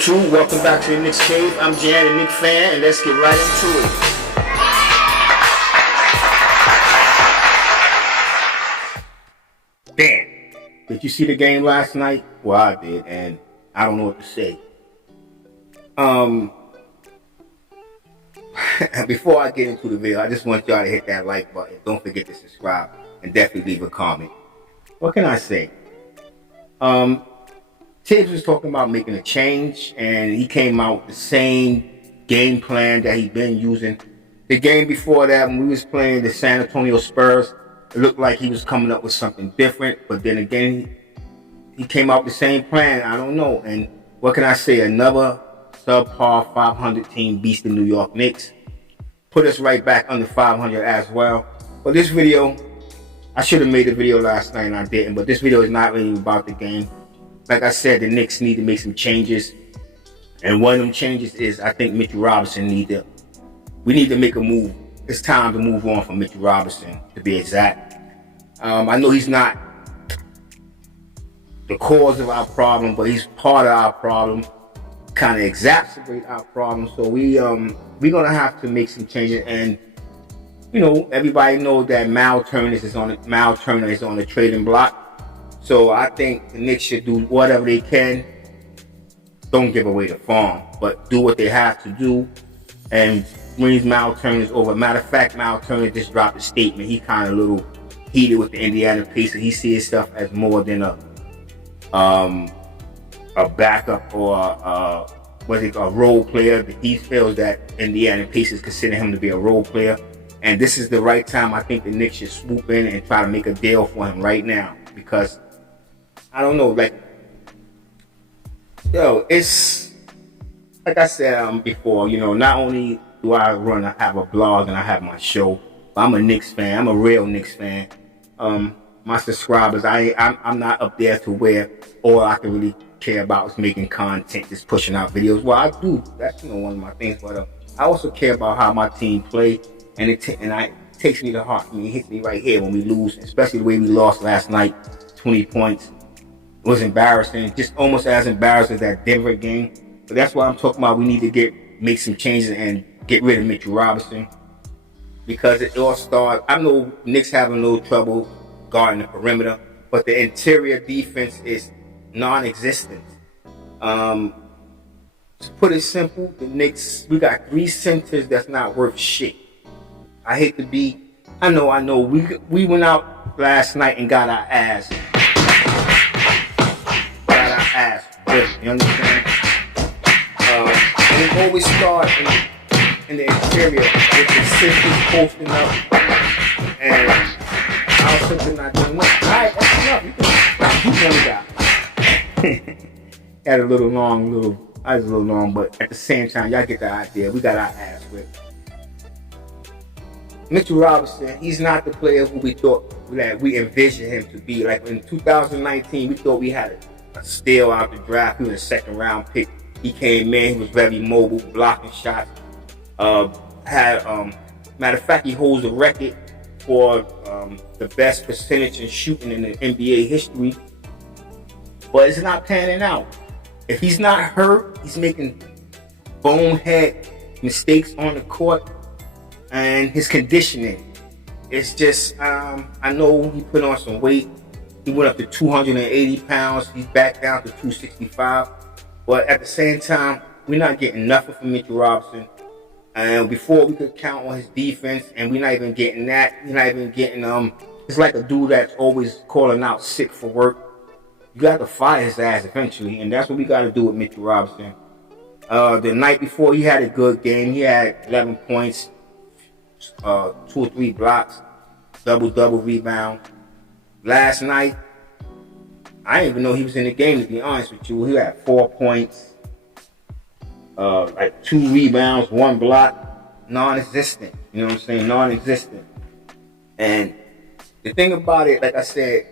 YouTube, welcome back to the Knicks Cave. I'm Jan, a Knicks fan, and let's get right into it. Damn, did you see the game last night? Well, I did, and I don't know what to say. Before I get into the video, I just want y'all to hit that like button. Don't forget to subscribe, and definitely leave a comment. What can I say? Tibbs was talking about making a change, and he came out with the same game plan that he'd been using. The game before that, when we was playing the San Antonio Spurs, it looked like he was coming up with something different, but then again, he came out with the same plan. I don't know. And what can I say? Another subpar 500 team beats the New York Knicks. Put us right back under 500 as well. But this video, I should have made a video last night and I didn't, but this video is not really about the game. Like I said, the Knicks need to make some changes. And one of them changes is I think Mitchell Robinson we need to make a move. It's time to move on from Mitchell Robinson, to be exact. I know he's not the cause of our problem, but he's part of our problem, kind of exacerbate our problem. So we're gonna have to make some changes. And you know, everybody knows that Mal Turner is on the trading block. So I think the Knicks should do whatever they can. Don't give away the farm, but do what they have to do and bring Mal Turner over. Matter of fact, Mal Turner just dropped a statement. He kind of a little heated with the Indiana Pacers. He sees himself as more than a backup or a role player. He feels that Indiana Pacers consider him to be a role player. And this is the right time. I think the Knicks should swoop in and try to make a deal for him right now. Because, I don't know, like, it's, like I said before, you know, not only do I have a blog and I have my show, but I'm a Knicks fan. I'm a real Knicks fan. My subscribers, I'm not up there to where all I can really care about is making content, just pushing out videos. Well, I do. That's, you know, one of my things. But I also care about how my team plays. And it takes me to heart. I mean, it hits me right here when we lose, especially the way we lost last night, 20 points. It was embarrassing, just almost as embarrassing as that Denver game. But that's why I'm talking about we need to make some changes and get rid of Mitchell Robinson. Because it all starts, I know Knicks having a little trouble guarding the perimeter, but the interior defense is non-existent. To put it simple, the Knicks, we got 3 centers that's not worth shit. I hate to be, I know, we went out last night and got our ass whipped, you understand? We always start in the interior with the sisters posting up, and our sister not doing nothing. Alright, that's enough, you can keep one guy. I was a little long, but at the same time, y'all get the idea, we got our ass whipped. Mitchell Robinson, he's not the player who we thought that we envisioned him to be. Like in 2019, we thought we had a steal out the draft. He was a second round pick. He came in, he was very mobile, blocking shots. Matter of fact, he holds the record for the best percentage in shooting in the NBA history. But it's not panning out. If he's not hurt, he's making bonehead mistakes on the court. And his conditioning, it's just, I know he put on some weight. He went up to 280 pounds. He's back down to 265. But at the same time, we're not getting nothing from Mitchell Robinson. And before we could count on his defense, and we're not even getting that. We're not even getting, it's like a dude that's always calling out sick for work. You got to fire his ass eventually, and that's what we got to do with Mitchell Robinson. The night before, he had a good game. He had 11 points. 2 or 3 blocks, double rebound. Last night, I didn't even know he was in the game, to be honest with you. He had 4 points, like 2 rebounds, 1 block, non-existent. You know what I'm saying? Non-existent. And the thing about it, like I said,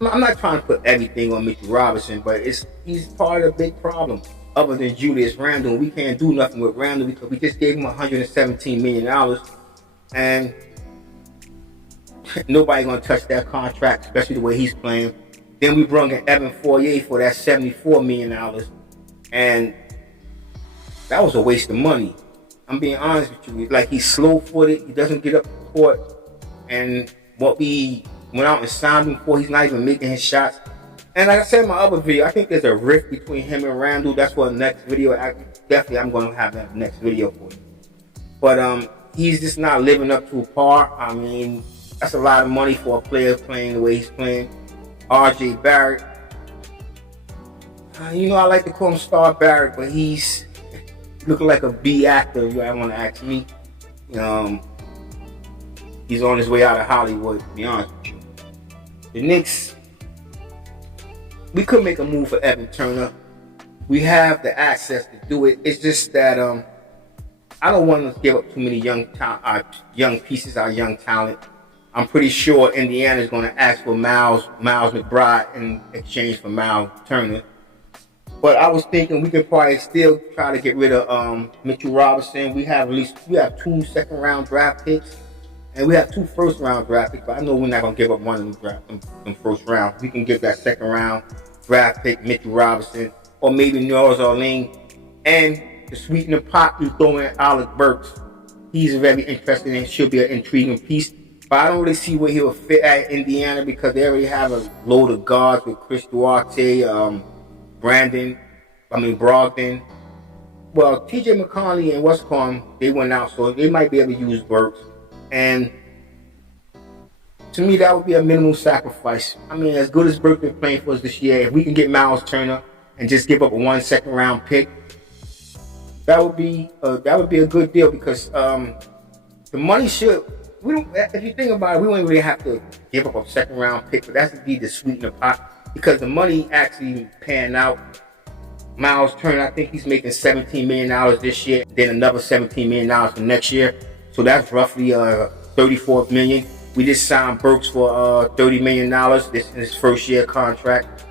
I'm not trying to put everything on Mitchell Robinson, but he's part of the big problem. Other than Julius Randle, we can't do nothing with Randle because we just gave him $117 million, and nobody gonna touch that contract, especially the way he's playing. Then we brought in Evan Fournier for that $74 million. And that was a waste of money. I'm being honest with you. Like, he's slow-footed. He doesn't get up the court. And what we went out and signed him for, he's not even making his shots. And like I said in my other video, I think there's a rift between him and Randle. That's what the next video, definitely I'm going to have that next video for you. But he's just not living up to par. I mean, that's a lot of money for a player playing the way he's playing. R.J. Barrett. You know, I like to call him Star Barrett, but he's looking like a B actor, if you want to ask me. He's on his way out of Hollywood, to be honest with you. The Knicks, we could make a move for Evan Turner. We have the access to do it. It's just that I don't want to give up too many young pieces, our young talent. I'm pretty sure Indiana is going to ask for Miles McBride in exchange for Miles Turner. But I was thinking we could probably still try to get rid of Mitchell Robinson. We have 2 second-round draft picks, and we have 2 first-round draft picks. But I know we're not going to give up one of them in first round. We can give that second-round draft pick Mitchell Robinson, or maybe Nerlens Noel, and to sweeten the pot, you throw in Alec Burks. He's very interesting and should be an intriguing piece. But I don't really see where he will fit at Indiana because they already have a load of guards with Chris Duarte, Brogdon. Well, TJ McConnell and Westcombe, they went out, so they might be able to use Burks. And to me, that would be a minimal sacrifice. I mean, as good as Burks been playing for us this year, if we can get Miles Turner and just give up a 1 second-round pick, that would be a good deal because the money should. If you think about it, we wouldn't really have to give up a second-round pick, but that's to be to sweeten the pot because the money actually paying out. Miles Turner, I think he's making $17 million this year, then another $17 million for next year. So that's roughly $34 million. We just signed Burks for $30 million. This is his first-year contract.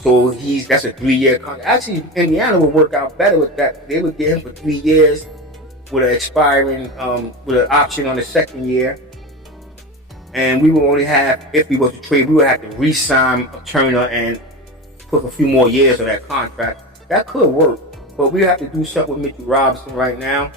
So that's a 3-year contract. Actually, Indiana would work out better with that. They would get him for 3 years with an expiring, with an option on the 2nd year. And we would only have, if we were to trade, we would have to re-sign Turner and put a few more years on that contract. That could work, but we have to do something with Mitchell Robinson right now.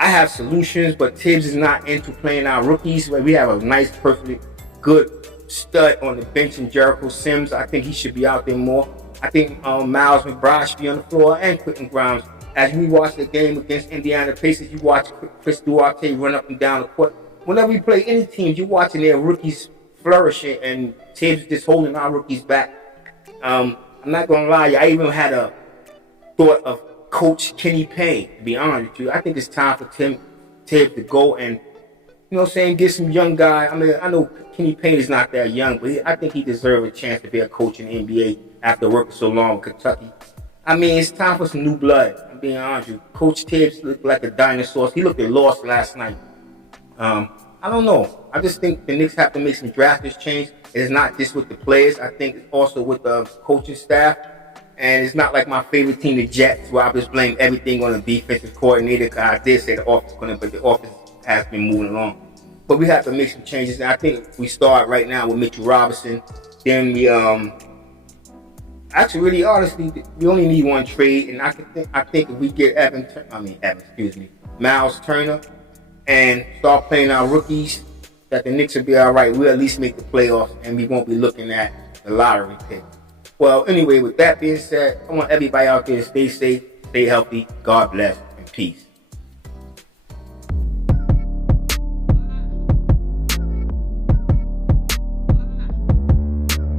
I have solutions, but Tibbs is not into playing our rookies. We have a nice, perfect, good stud on the bench in Jericho Sims. I think he should be out there more. I think Miles McBride should be on the floor and Quentin Grimes. As we watch the game against Indiana Pacers, you watch Chris Duarte run up and down the court. Whenever we play any teams, you're watching their rookies flourishing and Tibbs just holding our rookies back. I'm not going to lie, I even had a thought of Coach Kenny Payne, to be honest with you. I think it's time for Tibbs to go and, get some young guy. I mean, I know Kenny Payne is not that young, but I think he deserves a chance to be a coach in the NBA after working so long in Kentucky. I mean, it's time for some new blood. I'm being honest with you. Coach Tibbs looked like a dinosaur. He looked lost last night. I don't know. I just think the Knicks have to make some drastic change. It's not just with the players. I think it's also with the coaching staff. And it's not like my favorite team, the Jets, where I just blame everything on the defensive coordinator. I did say the offense couldn't, but the offense has been moving along. But we have to make some changes. And I think we start right now with Mitchell Robinson. Then we actually, really honestly, we only need one trade. And I think if we get Miles Turner and start playing our rookies, that the Knicks will be all right. We'll at least make the playoffs, and we won't be looking at the lottery pick. Well, anyway, with that being said, I want everybody out there to stay safe, stay healthy. God bless, and peace.